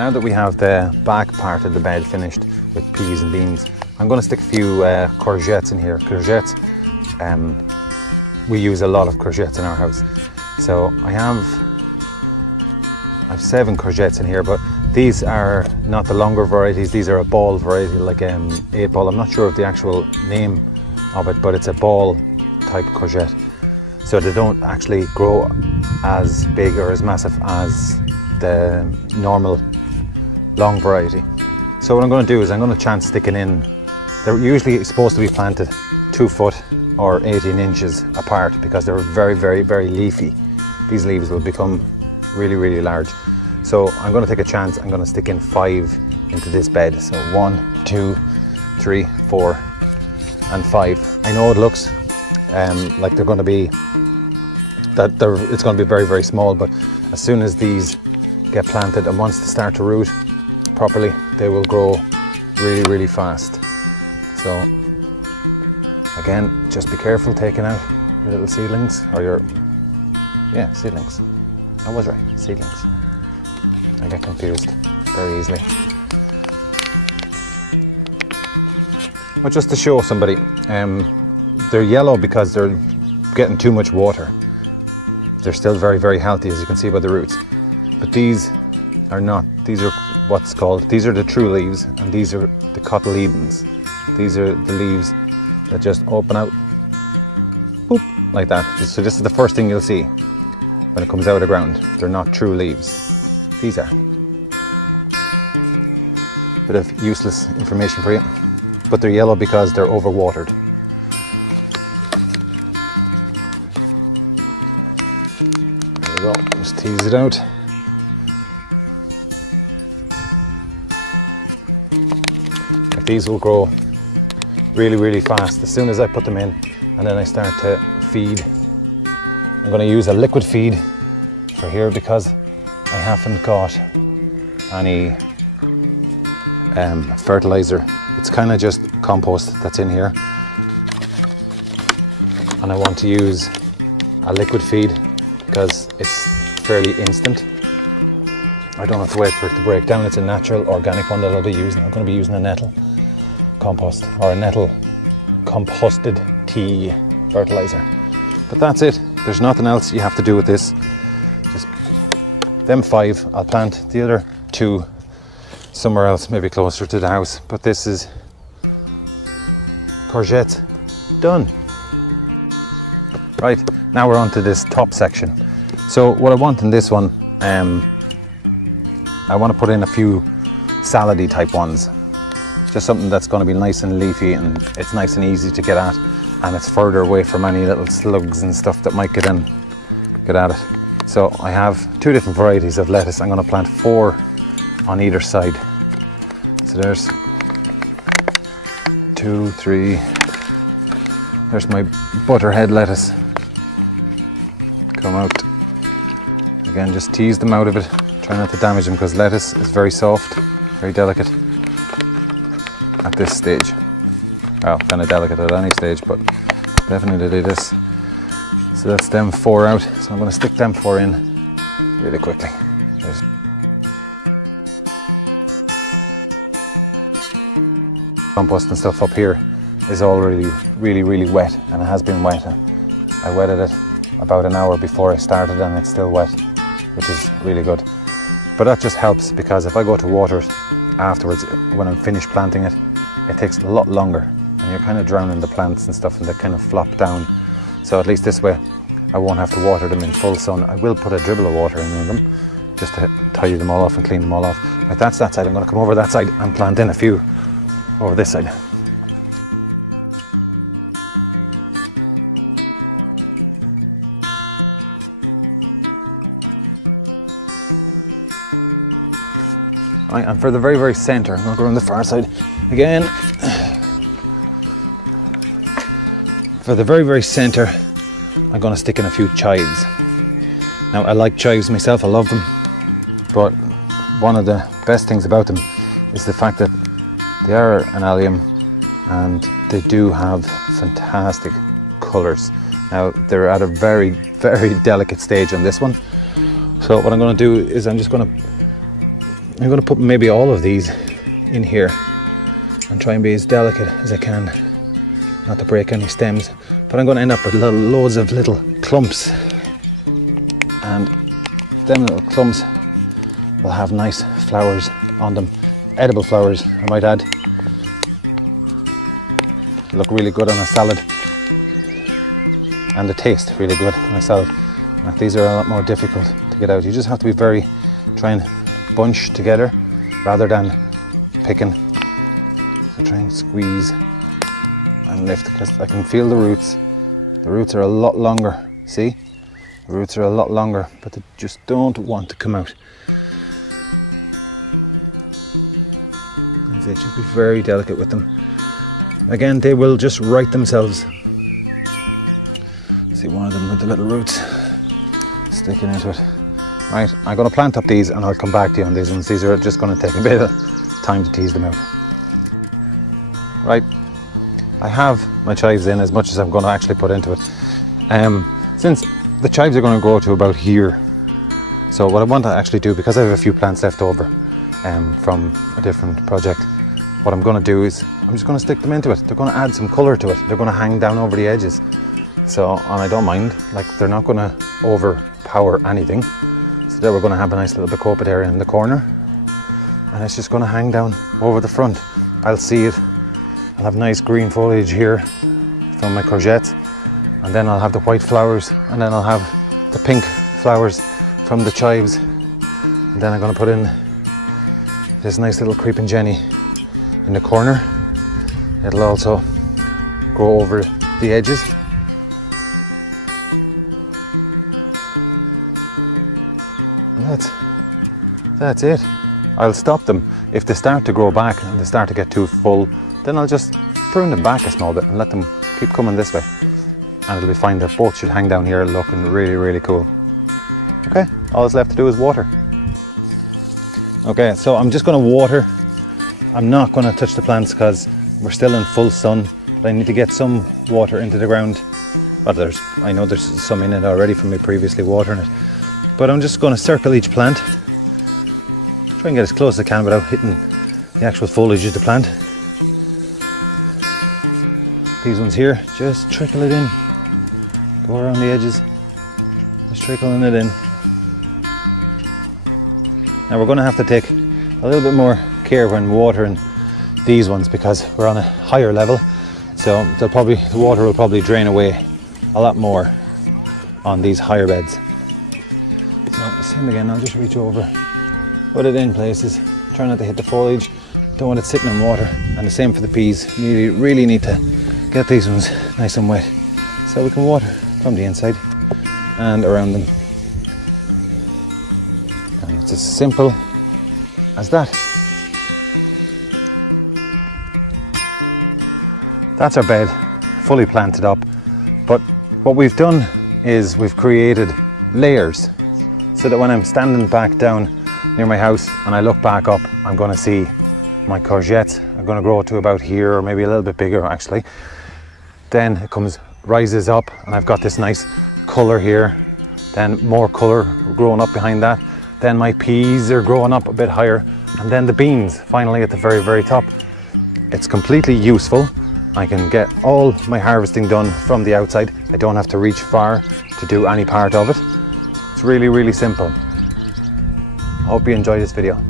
Now that we have the back part of the bed finished with peas and beans, I'm going to stick a few courgettes in here. Courgettes, we use a lot of courgettes in our house. So I have 7 courgettes in here, but these are not the longer varieties. These are a ball variety, like 8 ball. I'm not sure of the actual name of it, but it's a ball type courgette. So they don't actually grow as big or as massive as the normal long variety. So what I'm going to do is I'm going to chance sticking in. They're usually supposed to be planted 2 foot or 18 inches apart because they're very, very, very leafy. These leaves will become really, really large. So I'm going to take a chance. I'm going to stick in 5 into this bed. So 1, 2, 3, 4, and 5. I know it looks like they're going to be it's going to be very, very small, but as soon as these get planted and once they start to root properly, they will grow really, really fast. So again, just be careful taking out your little seedlings, or your seedlings. I was right, seedlings. I get confused very easily. But just to show somebody, they're yellow because they're getting too much water. They're still very, very healthy, as you can see by the roots. But these are not. These are these are the true leaves, and these are the cotyledons. These are the leaves that just open out, boop, like that. So this is the first thing you'll see when it comes out of the ground. They're not true leaves. These are. Bit of useless information for you. But they're yellow because they're overwatered. There we go, just tease it out. Like these will grow really, really fast as soon as I put them in, and then I start to feed. I'm going to use a liquid feed for here because I haven't got any fertilizer. It's kind of just compost that's in here, and I want to use a liquid feed because it's fairly instant. I don't have to wait for it to break down. It's a natural organic one that I'll be using. I'm going to be using a nettle compost, or a nettle composted tea fertilizer. But that's it. There's nothing else you have to do with this. Just them 5. I'll plant the other 2 somewhere else, maybe closer to the house. But this is courgette done. Right, now we're on to this top section. So what I want in this one, I want to put in a few salady type ones. Just something that's going to be nice and leafy, and it's nice and easy to get at, and it's further away from any little slugs and stuff that might get at it. So I have 2 different varieties of lettuce. I'm going to plant 4 on either side. So there's 2, 3. There's my butterhead lettuce. Come out. Again, just tease them out of it. Try not to damage them because lettuce is very soft, very delicate at this stage. Well, kind of delicate at any stage, but definitely this. So that's them 4 out. So I'm going to stick them 4 in really quickly. There's compost and stuff up here is already really, really wet, and it has been wet. I wetted it about an hour before I started, and it's still wet, which is really good. But that just helps because if I go to water it afterwards, when I'm finished planting it, it takes a lot longer, and you're kind of drowning the plants and stuff, and they kind of flop down. So at least this way I won't have to water them in full sun. I will put a dribble of water in them just to tidy them all off and clean them all off. Right, that's that side. I'm going to come over that side and plant in a few over this side. Right, and for the very, very centre, I'm going to go around the far side again. For the very, very centre, I'm going to stick in a few chives. Now, I like chives myself, I love them, but one of the best things about them is the fact that they are an allium and they do have fantastic colours. Now, they're at a very, very delicate stage on this one. So what I'm going to do is I'm just going to I'm going to put maybe all of these in here and try and be as delicate as I can, not to break any stems. But I'm going to end up with loads of little clumps, and them little clumps will have nice flowers on them, edible flowers I might add. Look really good on a salad, and they taste really good on a salad. Now, these are a lot more difficult to get out. You just have to be try and bunch together rather than picking. So try and squeeze and lift, because I can feel the roots. The roots are a lot longer, see? The roots are a lot longer, but they just don't want to come out. That's it, just be very delicate with them. Again, they will just right themselves. See one of them with the little roots sticking into it. Right, I'm going to plant up these and I'll come back to you on these ones. These are just going to take a bit of time to tease them out. Right, I have my chives in as much as I'm going to actually put into it. Since the chives are going to grow to about here, so what I want to actually do, because I have a few plants left over from a different project, what I'm going to do is I'm just going to stick them into it. They're going to add some colour to it. They're going to hang down over the edges. So, and I don't mind, like, they're not going to overpower anything. So there we're going to have a nice little bacopa area in the corner, and it's just going to hang down over the front. I'll see it. I'll have nice green foliage here from my courgettes, and then I'll have the white flowers, and then I'll have the pink flowers from the chives, and then I'm going to put in this nice little creeping jenny in the corner. It'll also grow over the edges. And that's it. I'll stop them if they start to grow back and they start to get too full. Then I'll just prune them back a small bit and let them keep coming this way, and it'll be fine. They both should hang down here looking really, really cool. Okay, all that's left to do is water. Okay, so I'm just going to water. I'm not going to touch the plants because we're still in full sun, but I need to get some water into the ground. But I know there's some in it already from me previously watering it. But I'm just going to circle each plant, try and get as close as I can without hitting the actual foliage of the plant. These ones here, just trickle it in. Go around the edges, just trickling it in. Now we're going to have to take a little bit more care when watering these ones because we're on a higher level, so the water will probably drain away a lot more on these higher beds. So same again, I'll just reach over, put it in places, try not to hit the foliage, don't want it sitting in water. And the same for the peas. You really need to get these ones nice and wet so we can water from the inside and around them. And it's as simple as that. That's our bed, fully planted up. But what we've done is we've created layers so that when I'm standing back down near my house and I look back up, I'm going to see my courgettes are going to grow to about here, or maybe a little bit bigger actually. Then it rises up, and I've got this nice colour here, then more colour growing up behind that. Then my peas are growing up a bit higher, and then the beans finally at the very, very top. It's completely useful. I can get all my harvesting done from the outside. I don't have to reach far to do any part of it. It's really, really simple. I hope you enjoyed this video.